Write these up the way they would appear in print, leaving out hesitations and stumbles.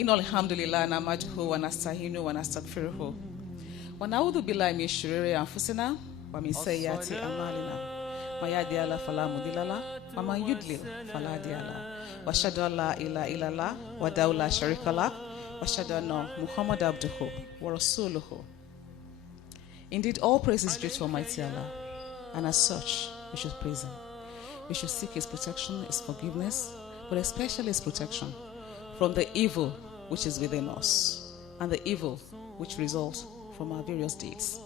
إن الحمد لله نحمده ونستعينه ونستغفره ونعوذ بالله من شرور أنفسنا ومن سيئات أعمالنا من يهده الله فلا مضل له ومن يضلل فلا هادي له وأشهد أن لا إله إلا الله وحده لا شريك له وأشهد أن محمدا عبده ورسوله. Indeed, all praise is due to Almighty Allah, and as such, we should praise Him. We should seek His protection, His forgiveness, but especially His protection from the evil which is within us and the evil which results from our various deeds.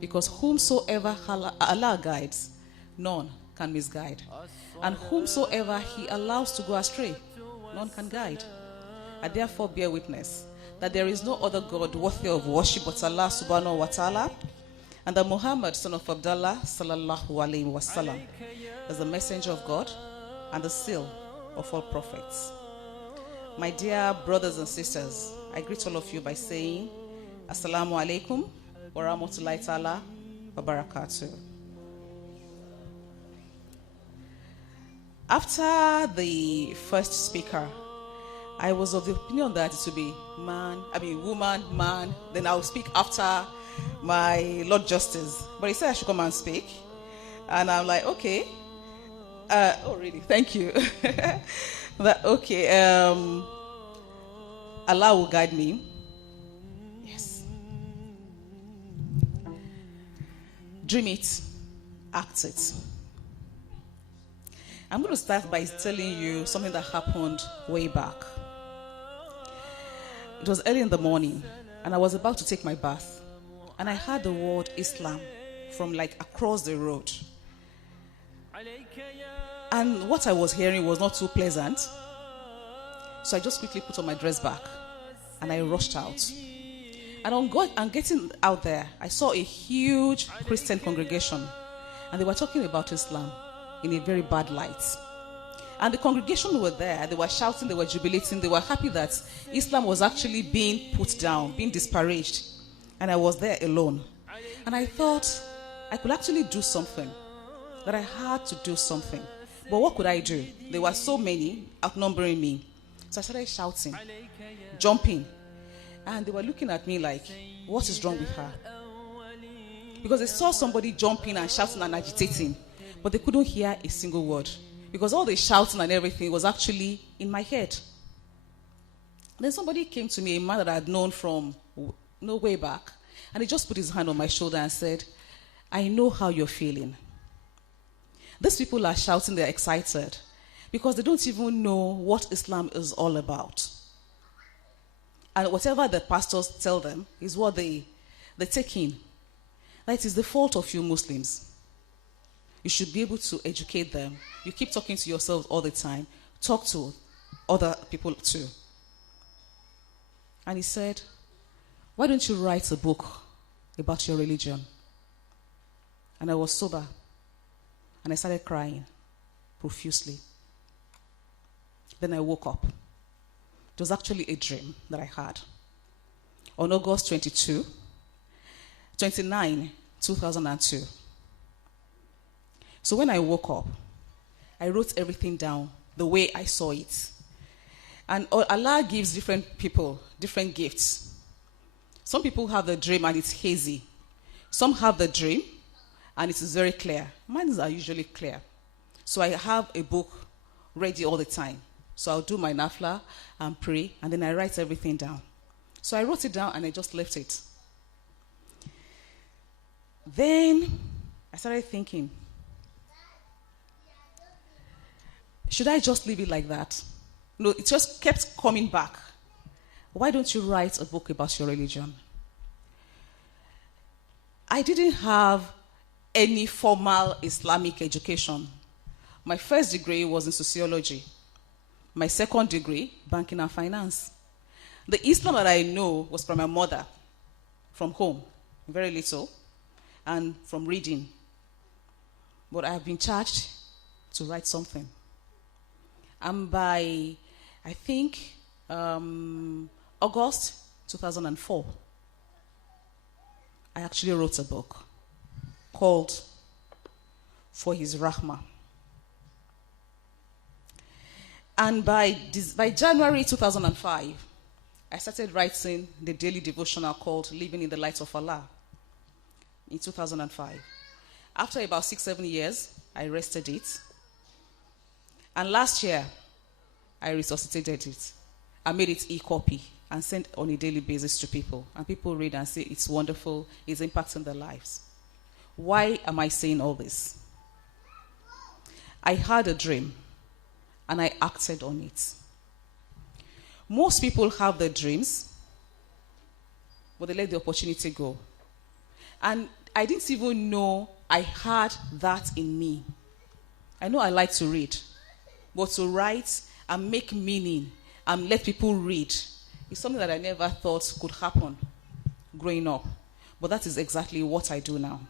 Because whomsoever Allah guides, none can misguide. And whomsoever He allows to go astray, none can guide. I therefore bear witness that there is no other God worthy of worship but Allah subhanahu wa ta'ala, and that Muhammad, son of Abdullah, sallallahu alayhi wa sallam, is the messenger of God and the seal of all prophets. My dear brothers and sisters, I greet all of you by saying, Assalamu alaikum wa rahmatullahi ta'ala wa barakatuh. After the first speaker, I was of the opinion that it would be woman, man, then I'll speak after my Lord Justice. But he said I should come and speak. And I'm like, okay. Oh, really? Thank you. Allah will guide me. Yes. Dream it, act it. I'm going to start by telling you something that happened way back. It was early in the morning, and I was about to take my bath, and I heard the word Islam from like across the road. And what I was hearing was not too pleasant, so I just quickly put on my dress back, and I rushed out. And on getting out there, I saw a huge Christian congregation, and they were talking about Islam in a very bad light. And the congregation were there, they were shouting, they were jubilating, they were happy that Islam was actually being put down, being disparaged. And I was there alone. And I thought I could actually do something, that I had to do something. But what could I do? There were so many outnumbering me. So I started shouting, jumping. And they were looking at me like, what is wrong with her? Because they saw somebody jumping and shouting and agitating, but they couldn't hear a single word. Because all the shouting and everything was actually in my head. Then somebody came to me, a man that I had known from no way back, and he just put his hand on my shoulder and said, I know how you're feeling. These people are shouting, they're excited, because they don't even know what Islam is all about. And whatever the pastors tell them is what they take in. That it is the fault of you Muslims. You should be able to educate them. You keep talking to yourselves all the time. Talk to other people too. And he said, why don't you write a book about your religion? And I was sober. And I started crying profusely. Then I woke up. It was actually a dream that I had. On August 29, 2002. So when I woke up, I wrote everything down the way I saw it. And Allah gives different people different gifts. Some people have the dream and it's hazy. Some have the dream and it is very clear. Mine are usually clear. So I have a book ready all the time. So I'll do my nafla and pray, and then I write everything down. So I wrote it down and I just left it. Then I started thinking, should I just leave it like that? No, it just kept coming back. Why don't you write a book about your religion? I didn't have any formal Islamic education. My first degree was in sociology. My second degree, banking and finance. The Islam that I know was from my mother, from home, very little, and from reading. But I have been charged to write something. And by, I think, August 2004, I actually wrote a book called For His Rahmah. And by January 2005, I started writing the daily devotional called Living in the Light of Allah in 2005. After about 6-7 years, I rested it. And last year, I resuscitated it. I made it e-copy and sent on a daily basis to people. And people read and say it's wonderful, it's impacting their lives. Why am I saying all this? I had a dream and I acted on it. Most people have their dreams, but they let the opportunity go. And I didn't even know I had that in me. I know I like to read, but to write and make meaning and let people read is something that I never thought could happen growing up. But that is exactly what I do now.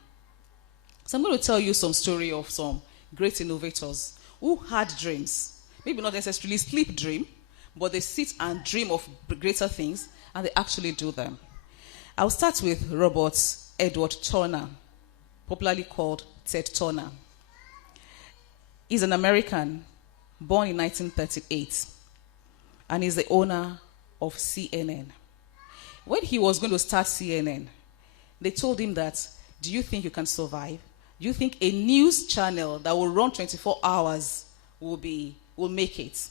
So I'm going to tell you some story of some great innovators who had dreams. Maybe not necessarily sleep dream, but they sit and dream of greater things, and they actually do them. I'll start with Robert Edward Turner, popularly called Ted Turner. He's an American, born in 1938, and is the owner of CNN. When he was going to start CNN, they told him that, do you think you can survive? Do you think a news channel that will run 24 hours will make it?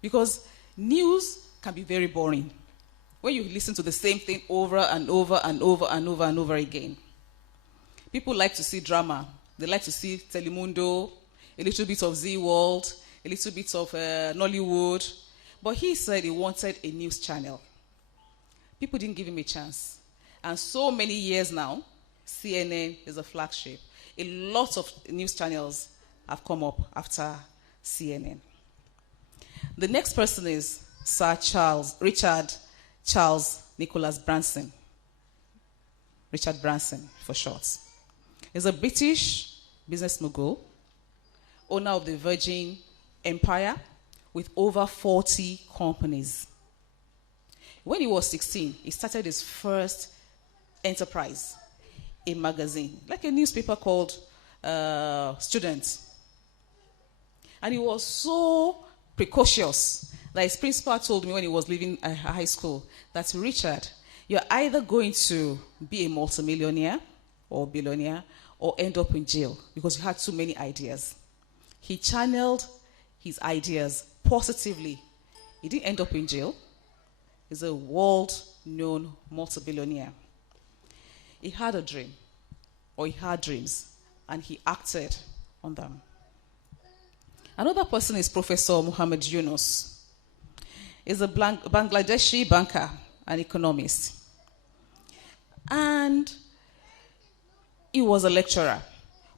Because news can be very boring when you listen to the same thing over and over and over and over and over again. People like to see drama. They like to see Telemundo, a little bit of Z World, a little bit of Nollywood. But he said he wanted a news channel. People didn't give him a chance. And so many years now, CNN is a flagship. A lot of news channels have come up after CNN. The next person is Sir Richard Charles Nicholas Branson. Richard Branson, for short. He's a British business mogul, owner of the Virgin Empire, with over 40 companies. When he was 16, he started his first enterprise, a magazine, like a newspaper called Student. And he was so precocious that his principal told me when he was leaving high school that, Richard, you're either going to be a multimillionaire or billionaire or end up in jail because you had too many ideas. He channeled his ideas positively. He didn't end up in jail. He's a world-known multi-billionaire. He had a dream, or he had dreams, and he acted on them. Another person is Professor Muhammad Yunus. He's a Bangladeshi banker and economist. And he was a lecturer.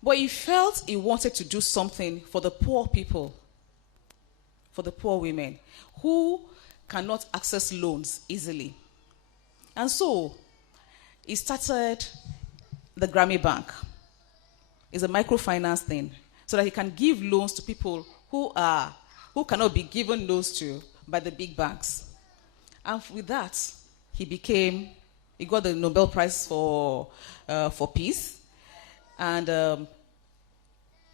But he felt he wanted to do something for the poor people, for the poor women, who cannot access loans easily. And so, he started the Grammy Bank. It's a microfinance thing, so that he can give loans to people who cannot be given loans to by the big banks. And with that, he got the Nobel Prize for peace, and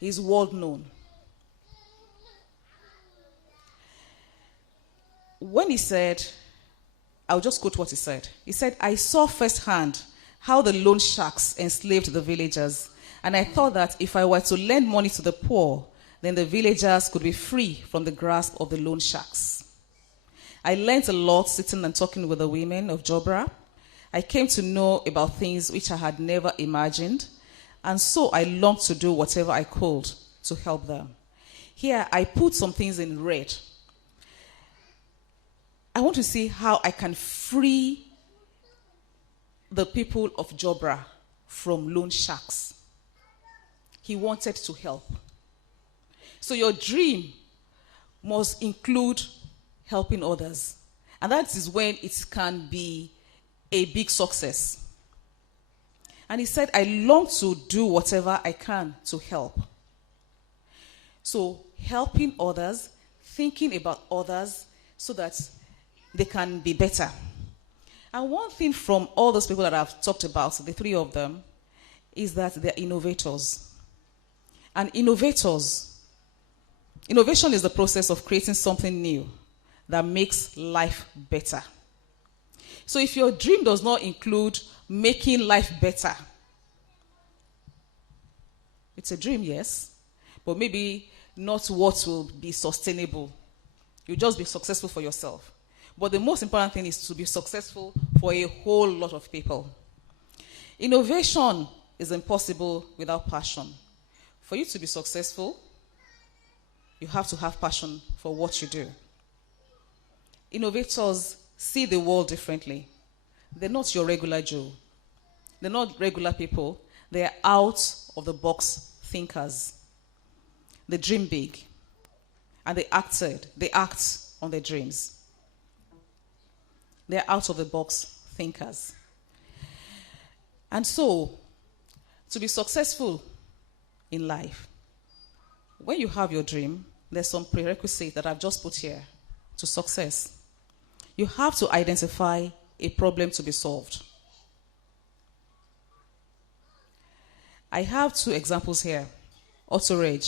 he's world known. When he said, I'll just quote what he said. He said, I saw firsthand how the loan sharks enslaved the villagers, and I thought that if I were to lend money to the poor, then the villagers could be free from the grasp of the loan sharks. I learned a lot sitting and talking with the women of Jobra. I came to know about things which I had never imagined, and so I longed to do whatever I could to help them. Here, I put some things in red. I want to see how I can free the people of Jobra from loan sharks. He wanted to help. So your dream must include helping others. And that is when it can be a big success. And he said, I long to do whatever I can to help. So helping others, thinking about others so that they can be better. And one thing from all those people that I've talked about, the three of them, is that they're innovators. And innovation is the process of creating something new that makes life better. So if your dream does not include making life better, it's a dream, yes, but maybe not what will be sustainable. You'll just be successful for yourself. But the most important thing is to be successful for a whole lot of people. Innovation is impossible without passion. For you to be successful, you have to have passion for what you do. Innovators see the world differently. They're not your regular Joe. They're not regular people. They're out of the box thinkers. They dream big. And they act on their dreams. They're out of the box thinkers. And so, to be successful in life, when you have your dream, there's some prerequisites that I've just put here to success. You have to identify a problem to be solved. I have 2 examples here. Auto Reg.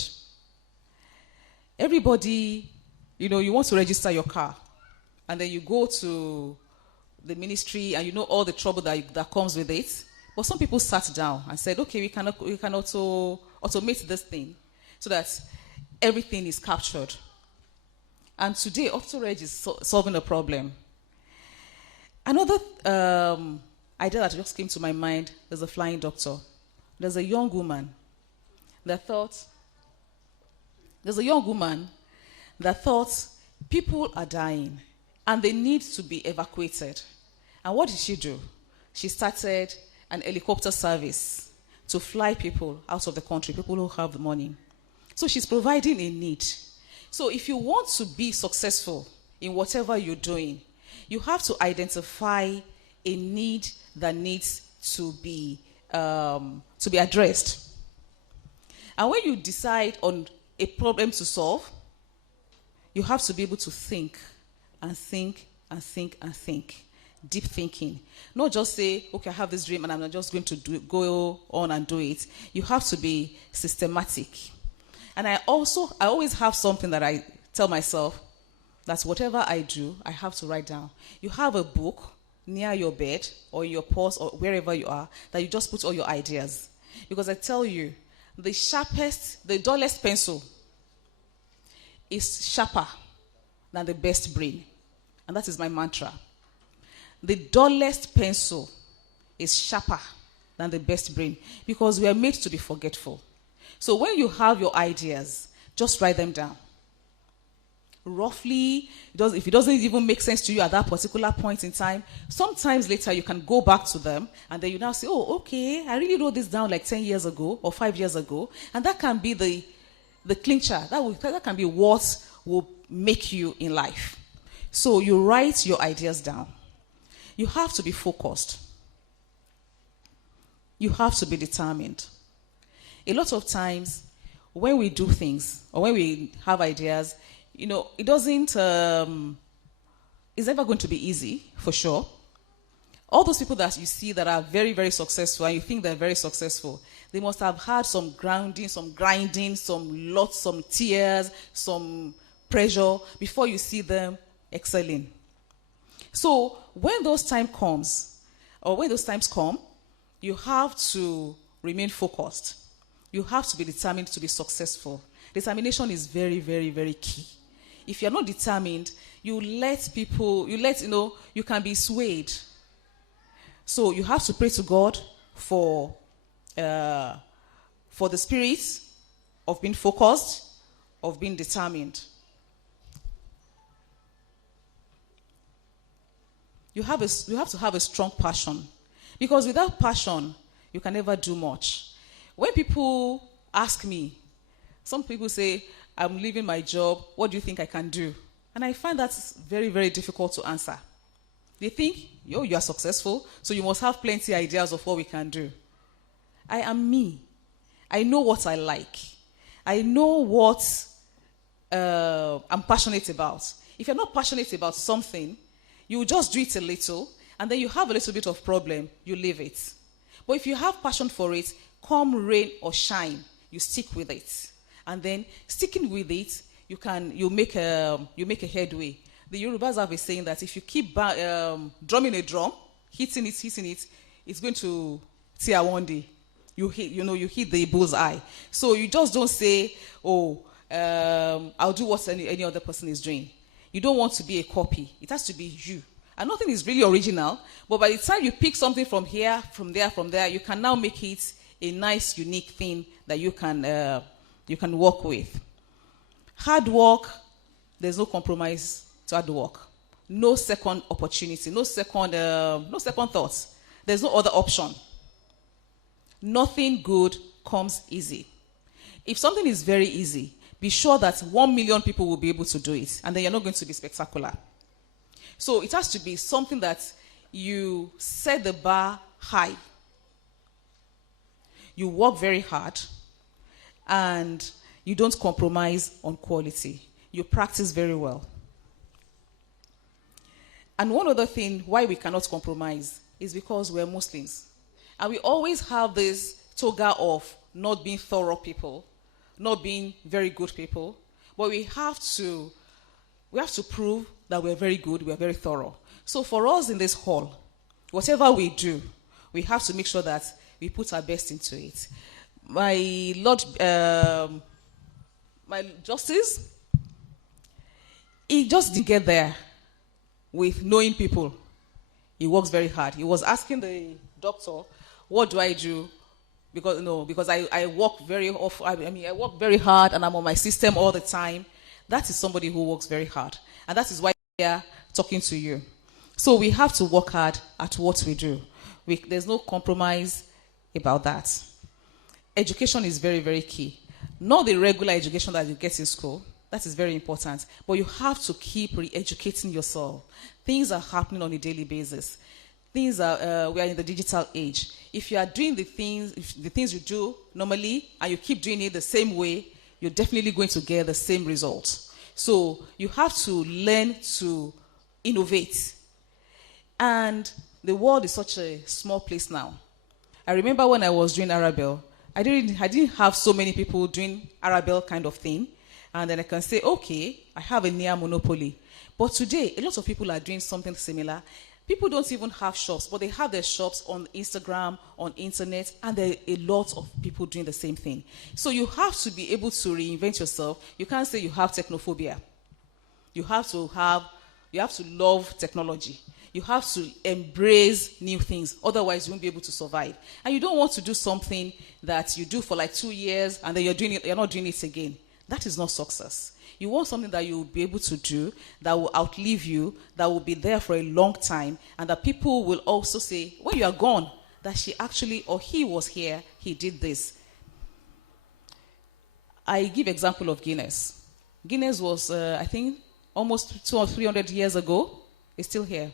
Everybody, you want to register your car, and then you go to the ministry, and you know all the trouble that comes with it. But some people sat down and said, okay, we can automate this thing so that everything is captured. And today, Auto Reg is solving a problem. Another idea that just came to my mind is a flying doctor. There's a young woman that thought people are dying and they need to be evacuated. And what did she do? She started an helicopter service to fly people out of the country, people who have the money. So she's providing a need. So if you want to be successful in whatever you're doing, you have to identify a need that needs to be addressed. And when you decide on a problem to solve, you have to be able to think and think and think and think. Deep thinking. Not just say, okay, I have this dream and I'm just going to go on and do it. You have to be systematic. And I always have something that I tell myself, that whatever I do, I have to write down. You have a book near your bed or in your purse or wherever you are that you just put all your ideas. Because I tell you, the dullest pencil is sharper than the best brain. And that is my mantra. The dullest pencil is sharper than the best brain because we are made to be forgetful. So when you have your ideas, just write them down. Roughly, if it doesn't even make sense to you at that particular point in time, sometimes later you can go back to them and then you now say, oh, okay, I really wrote this down like 10 years ago or 5 years ago. And that can be the clincher. That can be what will make you in life. So you write your ideas down. You have to be focused. You have to be determined. A lot of times, when we do things or when we have ideas, it doesn't, it's never going to be easy, for sure. All those people that you see that are very, very successful and you think they're very successful, they must have had some grounding, some grinding, some tears, some pressure before you see them excelling. So when those times come, you have to remain focused. You have to be determined to be successful. Determination is very, very, very key. If you're not determined, you can be swayed. So you have to pray to God for the spirit of being focused, of being determined. You have to have a strong passion. Because without passion, you can never do much. When people ask me, some people say, I'm leaving my job, what do you think I can do? And I find that very, very difficult to answer. They think, you are successful, so you must have plenty of ideas of what we can do. I am me. I know what I like. I know what I'm passionate about. If you're not passionate about something, you just do it a little, and then you have a little bit of problem, you leave it. But if you have passion for it, come rain or shine, you stick with it. And then sticking with it, you make a headway. The Yorubas have a saying that if you keep drumming a drum, hitting it, it's going to tear one day. You hit the bullseye. So you just don't say, oh, I'll do what any other person is doing. You don't want to be a copy. It has to be you. And nothing is really original, but by the time you pick something from here, from there, you can now make it a nice, unique thing that you can work with. Hard work, there's no compromise to hard work. No second opportunity, no second thoughts. There's no other option. Nothing good comes easy. If something is very easy, be sure that 1 million people will be able to do it, and then you're not going to be spectacular. So it has to be something that you set the bar high. You work very hard, and you don't compromise on quality. You practice very well. And one other thing why we cannot compromise is because we're Muslims. And we always have this toga of not being thorough people, not being very good people. But we have to prove that we're very good, we're very thorough. So for us in this hall, whatever we do, we have to make sure that we put our best into it. My justice, he just didn't get there with knowing people. He works very hard. He was asking the doctor, what do I do? Because I work very often. I work very hard and I'm on my system all the time. That is somebody who works very hard. And that is why we are talking to you. So we have to work hard at what we do. There's no compromise about that. Education is very, very key. Not the regular education that you get in school. That is very important. But you have to keep re-educating yourself. Things are happening on a daily basis. We are in the digital age. If you are doing the things you do normally, and you keep doing it the same way, you're definitely going to get the same results. So you have to learn to innovate. And the world is such a small place now. I remember when I was doing Arabelle, I didn't have so many people doing Arabelle kind of thing. And then I can say, okay, I have a near monopoly. But today, a lot of people are doing something similar. People don't even have shops, but they have their shops on Instagram, on internet, and there are a lot of people doing the same thing. So you have to be able to reinvent yourself. You can't say you have technophobia. You have to love technology. You have to embrace new things. Otherwise, you won't be able to survive. And you don't want to do something that you do for like 2 years, and then you're not doing it again. That is not success. You want something that you will be able to do, that will outlive you, that will be there for a long time, and that people will also say, when you are gone, that she actually, or he was here, he did this. I give example of Guinness. Guinness was, I think, almost 200 or 300 years ago. It's still here.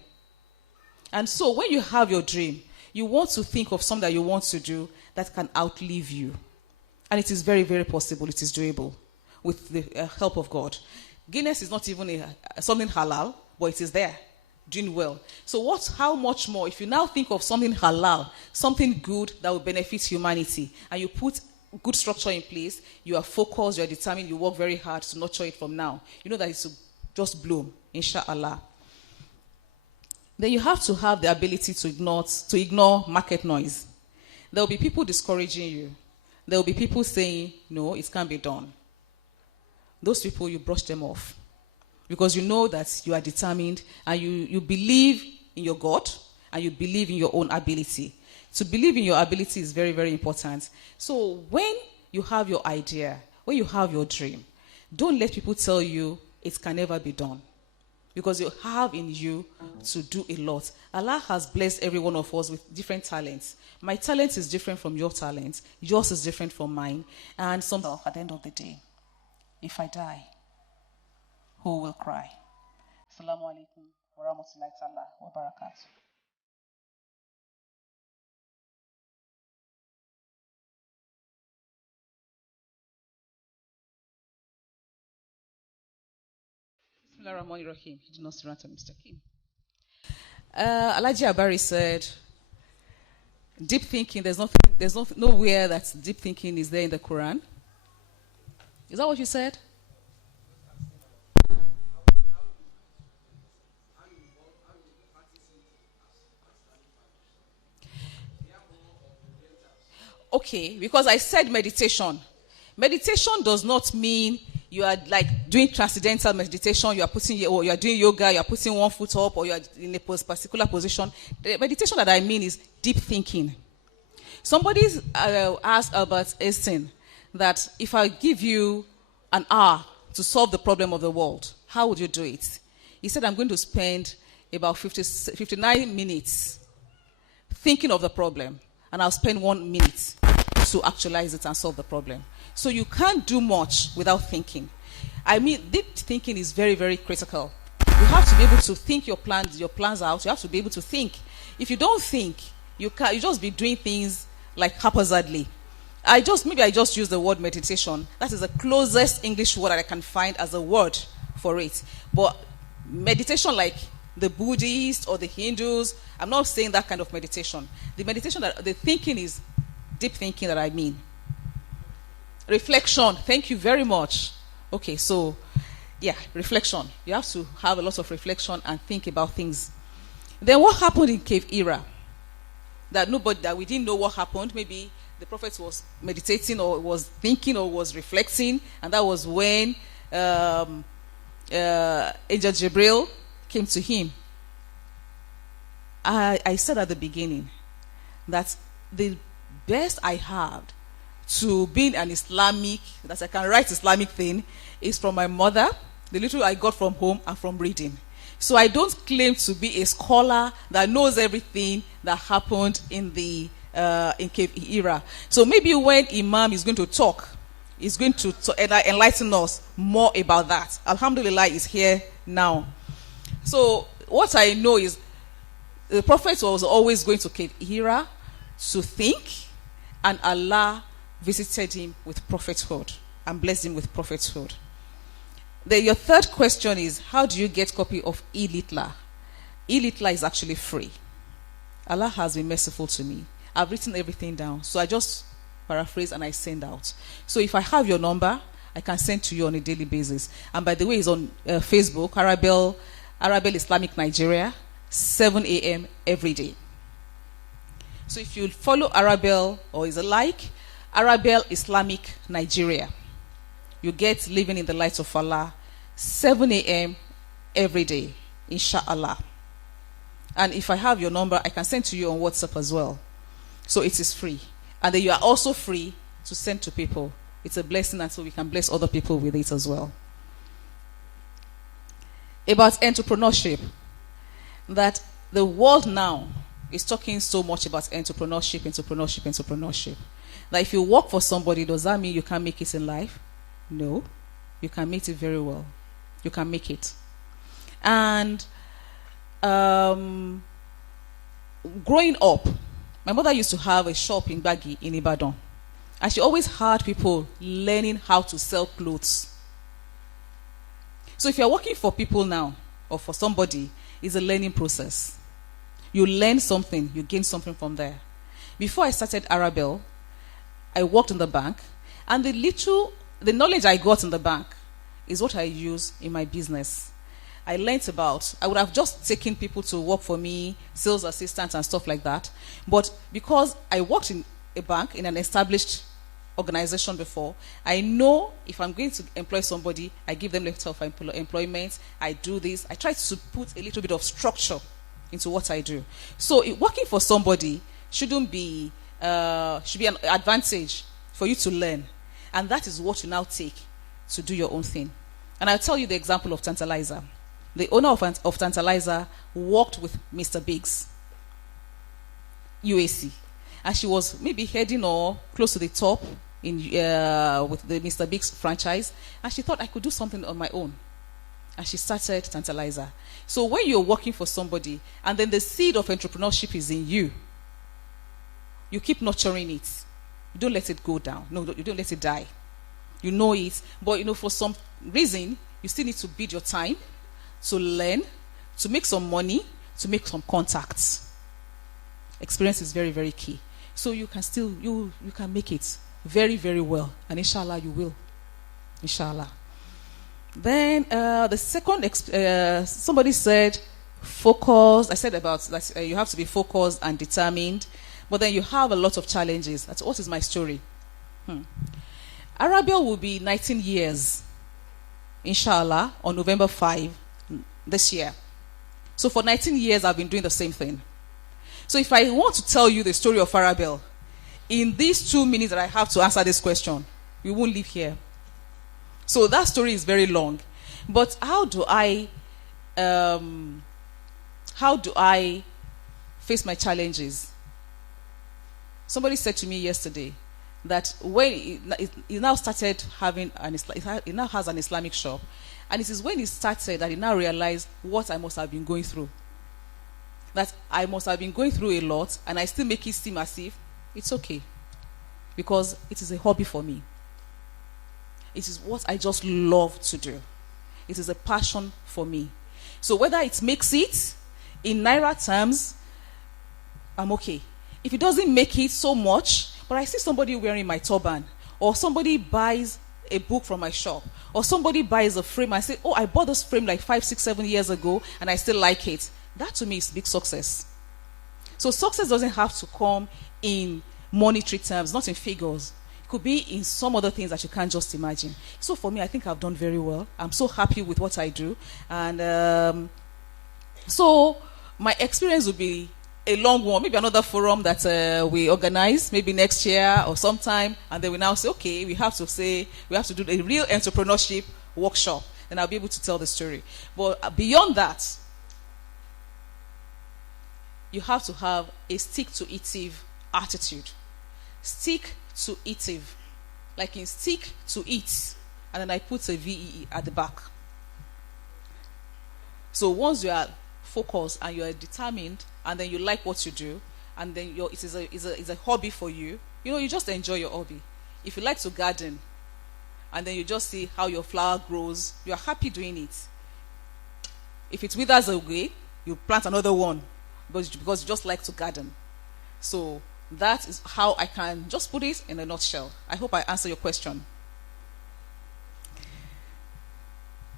And so when you have your dream, you want to think of something that you want to do that can outlive you. And it is very, very possible. It is doable with the help of God. Guinness is not even something halal, but it is there, doing well. So how much more, if you now think of something halal, something good that will benefit humanity, and you put good structure in place, you are focused, you are determined, you work very hard to nurture it from now. You know that it will just bloom, inshallah. Then you have to have the ability to ignore market noise. There will be people discouraging you. There will be people saying, no, it can't be done. Those people, you brush them off. Because you know that you are determined and you believe in your God and you believe in your own ability. To believe in your ability is very, very important. So when you have your idea, when you have your dream, don't let people tell you it can never be done. Because you have in you to do a lot. Allah has blessed every one of us with different talents. My talent is different from your talent. Yours is different from mine. And at the end of the day, if I die, who will cry? Assalamu alaikum wa rahmatullahi ta'ala wa barakatuh. Bismillahirrahmanirrahim. Alhaji Abari said, deep thinking, there's nowhere that deep thinking is there in the Quran. Is that what you said? Okay, because I said meditation. Meditation does not mean you are like doing transcendental meditation, you are doing yoga, you are putting one foot up, or you are in a particular position. The meditation that I mean is deep thinking. Somebody asked Albert Einstein that if I give you an hour to solve the problem of the world, how would you do it? He said, I'm going to spend about 59 minutes thinking of the problem, and I'll spend 1 minute to actualize it and solve the problem. So you can't do much without thinking. I mean, deep thinking is very, very critical. You have to be able to think your plans out. You have to be able to think. If you don't think, you just be doing things like haphazardly. I just use the word meditation. That is the closest English word that I can find as a word for it. But meditation like the Buddhists or the Hindus, I'm not saying that kind of meditation. The thinking is deep thinking that I mean. Reflection. Thank you very much. Okay, so, reflection. You have to have a lot of reflection and think about things. Then what happened in Cave Era? That we didn't know what happened. Maybe the prophet was meditating or was thinking or was reflecting, and that was when Angel Gabriel came to him. I said at the beginning that the best I had to being an Islamic, that I can write Islamic thing, is from my mother, the little I got from home, and from reading. So I don't claim to be a scholar that knows everything that happened in the in Cave Era. So maybe when Imam is going to talk, he's going to enlighten us more about that. Alhamdulillah is here now. So what I know is the prophet was always going to Cave Era to think, and Allah visited him with prophethood and blessed him with prophethood. Then your third question is, how do you get copy of e-Litla? E-Litla is actually free. Allah has been merciful to me. I've written everything down. So I just paraphrase and I send out. So if I have your number, I can send to you on a daily basis. And by the way, it's on Facebook, Arabelle Islamic Nigeria, 7 a.m. every day. So if you follow Arabelle, or is it like Arabelle Islamic Nigeria, you get Living in the Light of Allah, 7 a.m. every day, inshallah. And if I have your number, I can send to you on WhatsApp as well. So it is free. And then you are also free to send to people. It's a blessing, and so we can bless other people with it as well. About entrepreneurship, that the world now is talking so much about entrepreneurship. That if you work for somebody, does that mean you can't make it in life? No. You can make it very well. You can make it. And growing up, my mother used to have a shop in Gbagi in Ibadan. And she always had people learning how to sell clothes. So if you're working for people now, or for somebody, it's a learning process. You learn something, you gain something from there. Before I started Arabelle, I worked in the bank, and the knowledge I got in the bank is what I use in my business. I would have just taken people to work for me, sales assistants and stuff like that. But because I worked in a bank, in an established organization before, I know if I'm going to employ somebody, I give them letter of employment, I do this. I try to put a little bit of structure into what I do. So working for somebody should be an advantage for you to learn. And that is what you now take to do your own thing. And I'll tell you the example of Tantalizer. The owner of Tantalizer worked with Mr. Biggs, UAC. And she was maybe heading or close to the top with the Mr. Biggs franchise. And she thought I could do something on my own. And she started Tantalizer. So when you're working for somebody, and then the seed of entrepreneurship is in you, you keep nurturing it. You don't let it go down. No, you don't let it die. You know it. But, for some reason, you still need to bid your time, to learn, to make some money, to make some contacts. Experience is very, very key. So you can still, you can make it very, very well. And inshallah, you will. Inshallah. Then the second, somebody said, focus. I said about that you have to be focused and determined. But then you have a lot of challenges. That's what is my story. Arabia will be 19 years, inshallah, on November 5 this year. So for 19 years, I've been doing the same thing. So if I want to tell you the story of Arabelle, in these 2 minutes that I have to answer this question, we won't leave here. So that story is very long. But how do I face my challenges? Somebody said to me yesterday that when he now started having he now has an Islamic shop, and it is when he started that he now realized what I must have been going through. That I must have been going through a lot, and I still make it seem as if it's okay, because it is a hobby for me. It is what I just love to do. It is a passion for me. So whether it makes it in Naira terms, I'm okay. If it doesn't make it so much, but I see somebody wearing my turban, or somebody buys a book from my shop, or somebody buys a frame, I say, oh, I bought this frame like 5, 6, 7 years ago, and I still like it. That to me is big success. So success doesn't have to come in monetary terms, not in figures. It could be in some other things that you can't just imagine. So for me, I think I've done very well. I'm so happy with what I do. And so my experience will be a long one, maybe another forum that we organize, maybe next year or sometime, and then we now say, okay, we have to do a real entrepreneurship workshop, and I'll be able to tell the story. But beyond that, you have to have a stick-to-itive attitude. Stick-to-itive. Like in stick to it, and then I put a VEE at the back. So once you are focused and you are determined, and then you like what you do, and then it is a hobby for you, you just enjoy your hobby. If you like to garden, and then you just see how your flower grows, you are happy doing it. If it withers away, you plant another one, because you just like to garden. So that is how I can just put it in a nutshell. I hope I answer your question.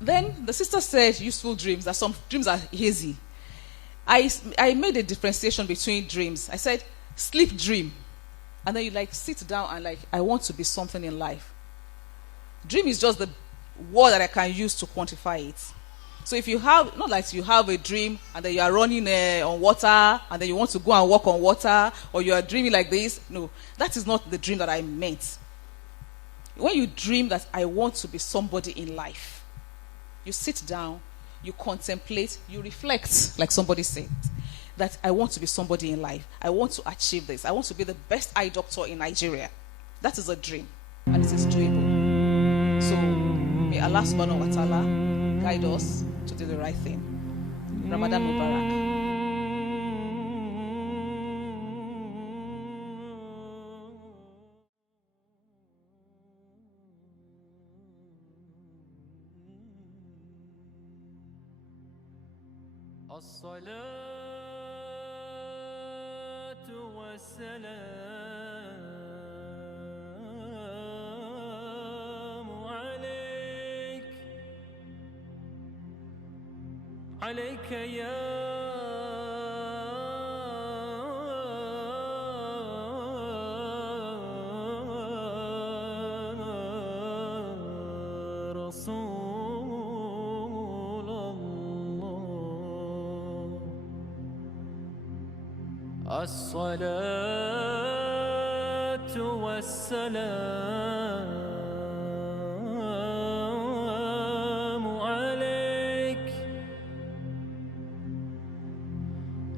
Then the sister said useful dreams, that some dreams are hazy. I made a differentiation between dreams. I said sleep dream, and then you sit down and I want to be something in life. Dream is just the word that I can use to quantify it. So if you have, not like you have a dream and then you are running on water and then you want to go and walk on water, or you are dreaming like this. No, that is not the dream that I meant. When you dream that I want to be somebody in life, you sit down, you contemplate, you reflect, like somebody said, that I want to be somebody in life. I want to achieve this. I want to be the best eye doctor in Nigeria. That is a dream, and it is doable. So may Allah subhanahu wa ta'ala guide us to do the right thing. Ramadan Mubarak. الصلاة والسلام عليك يا الصلاة والسلام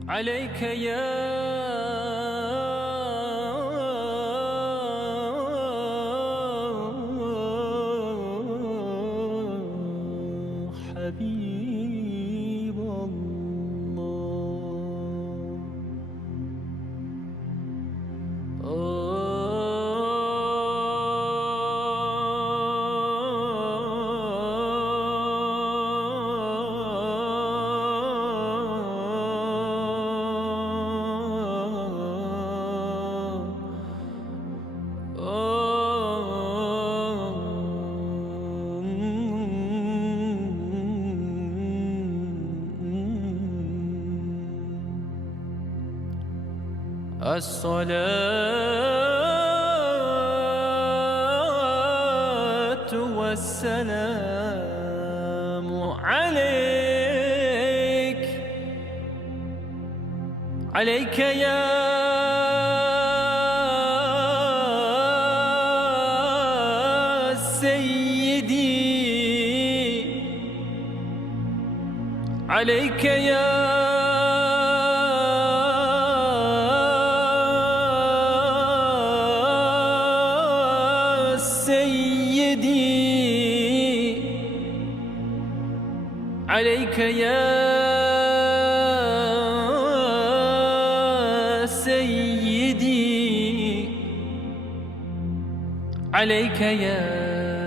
عليك يا حبيب الله الصلاة والسلام عليك، عليك يا سيدي، عليك يا سيدي، عليك يا سيدي، عليك يا